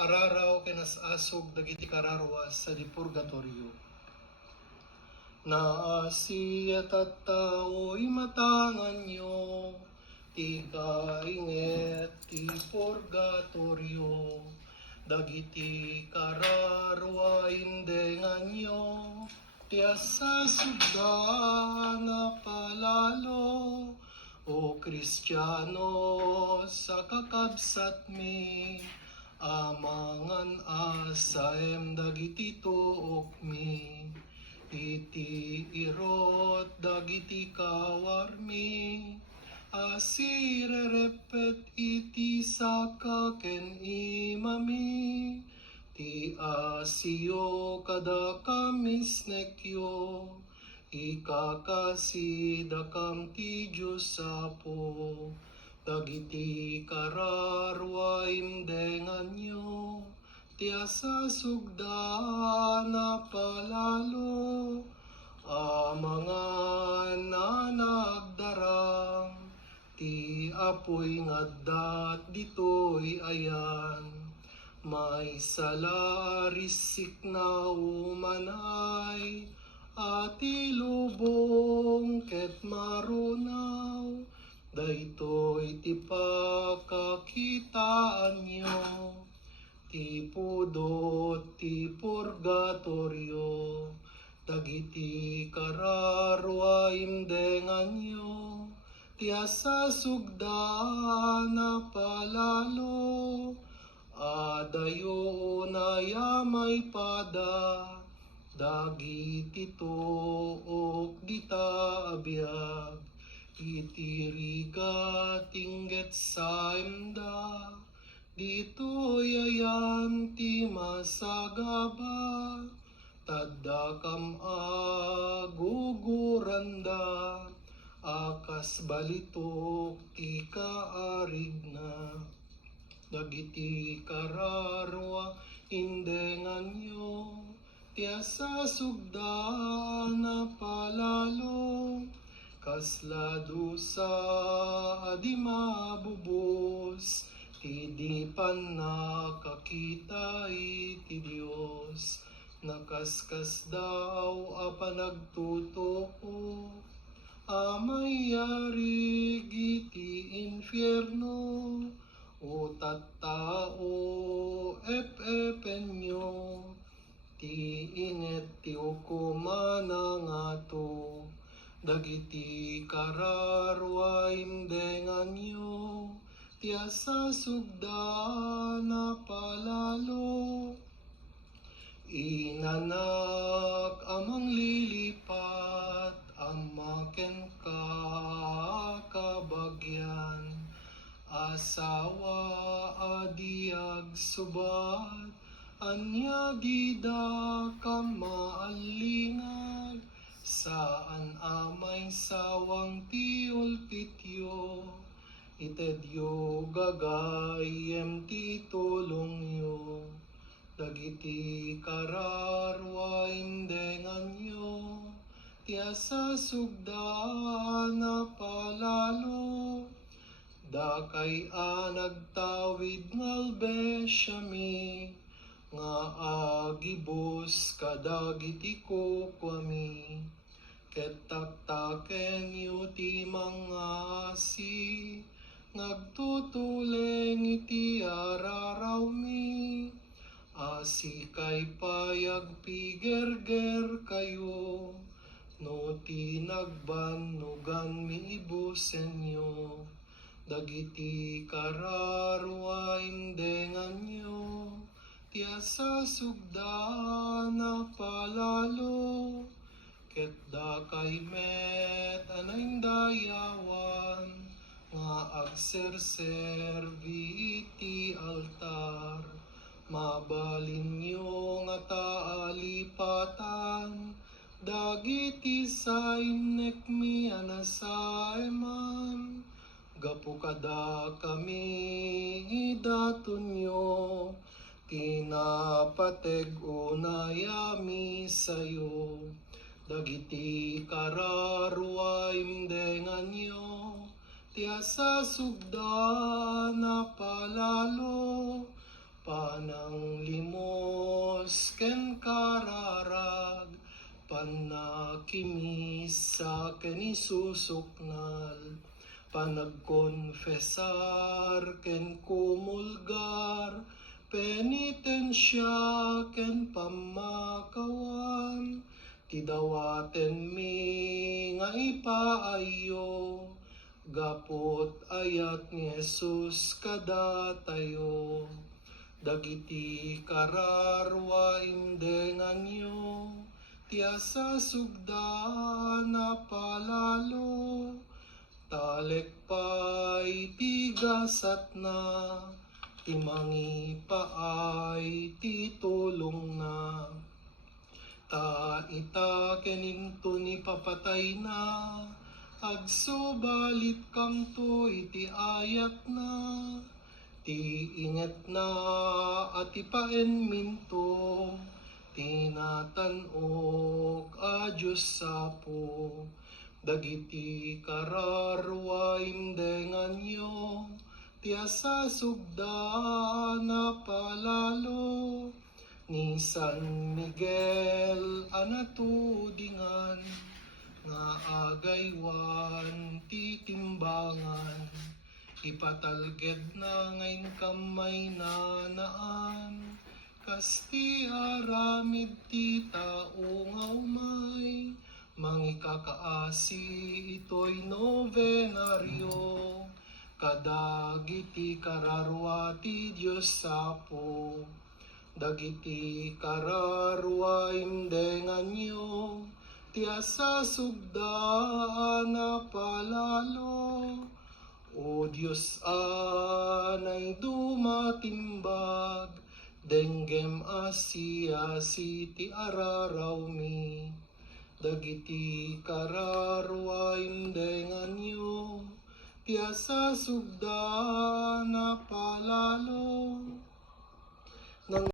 araraw kinasasog dagiti kararwas sa di purgatorio. Naasiyat at tao'y matangan nyo, ti kainget ti purgatorio. Dagiti kararwa indengan nyo, ti asasugda na palalo. O Kristiyano sa kakabsat mi, amangan asaem dagiti tuok mi. Iti irot dagiti kawarmi, asirerepet iti saka ken imami. Ti asiyo kada kamisnekyo, ikakasidakam ti Diyos Apo. Dagiti kararwa imdengan nyo, ti asasugda na palalo. Amangan na nagdarang, ti apoy ngaddat ditoy ayan. May salarisik na umanay, ati lubong ket marunaw. Daytoy ti pakakitaan nyo, ti pudot ti purgatorio. Dagiti kararwa imdengan nyo, ti asasugda na palalo. Adayo na yamay pada, dagiti tuok dita abiyag. Itiriga tingget sa emda, dito yayan ti masagaba. Tadakam aguguranda, akas balitok ti kaarigna. Dagiti kararwa indengan nyo, ti asasugda na palalo. Kasla dusa adi mabubos, ti di pan nakakita iti Diyos. Nakaskas daw a panagtutuo, amayari iti infierno. O tattao epenyo, ti inget ti hukuman ato. Dagiti kararwa imdengan nyo, ti asasugda na palalo. Inanak amang lilipat, amaken kakabagyan. Asawa adiag subat, anya dida kamaalingag. Saan amay sawang tiulpityo, itedyo gagayem ti tulongyo. Dagiti kararwa indengan nyo, ti asasugda na palalo. Dakay nagtawid ngalbesyami, nga agibos kadagiti kukwami. Ket taktaken yu ti mga asi, ngagtutuleng iti araraw mi. Asi kay payag pigerger kayo, no ti nagbanugan mi ibusenyo. Dagiti kararwa imdengan nyo, ti asasugda na palalo. Ket dakay met anay dayawan, nga agserservi iti altar. Mabalin nyo nga taalipatan, dagiti sainek mi anasaeman. Gapu kada kami idaton nyo, tinapateg unayami sayo. Dagiti kararwa imdengan nyo, ti asasugda na palalo. panang limos ken kararag, panakimis sa ken isusuknal, panagkonfesar ken kumulgar, penitensya ken pamakawan, tidawaten mi nga ipaayo, gapot ayat ni Jesus kada tayo. Dagiti kararwa indenganyo, tiasa sugda na palalo, talekpay tigasat na, timangi paay titulong na. Ta ita keninto ni papatay na, agsubalit kang to iti ayat na, ti inget na at ipaen minto, tinatanog a Diyos sapo, dagiti kararwa indenganyo, tiasa sugda na palalo, ni San Miguel anatudingan, nga agaywan titimbangan, ipatalged na ngayon kamay na naan, kasti aramid ti taungaw may, mangikakaasi ito'y novenaryo, kadagiti kararwa ti Diyos sapo, dagiti kararwa indenganyo, tiasa sugda na palalo, o Diyos anay dumatimbag, denggem asi ti araraw mi, dagiti kararwa indenganyo, tiasa sugda na palalo.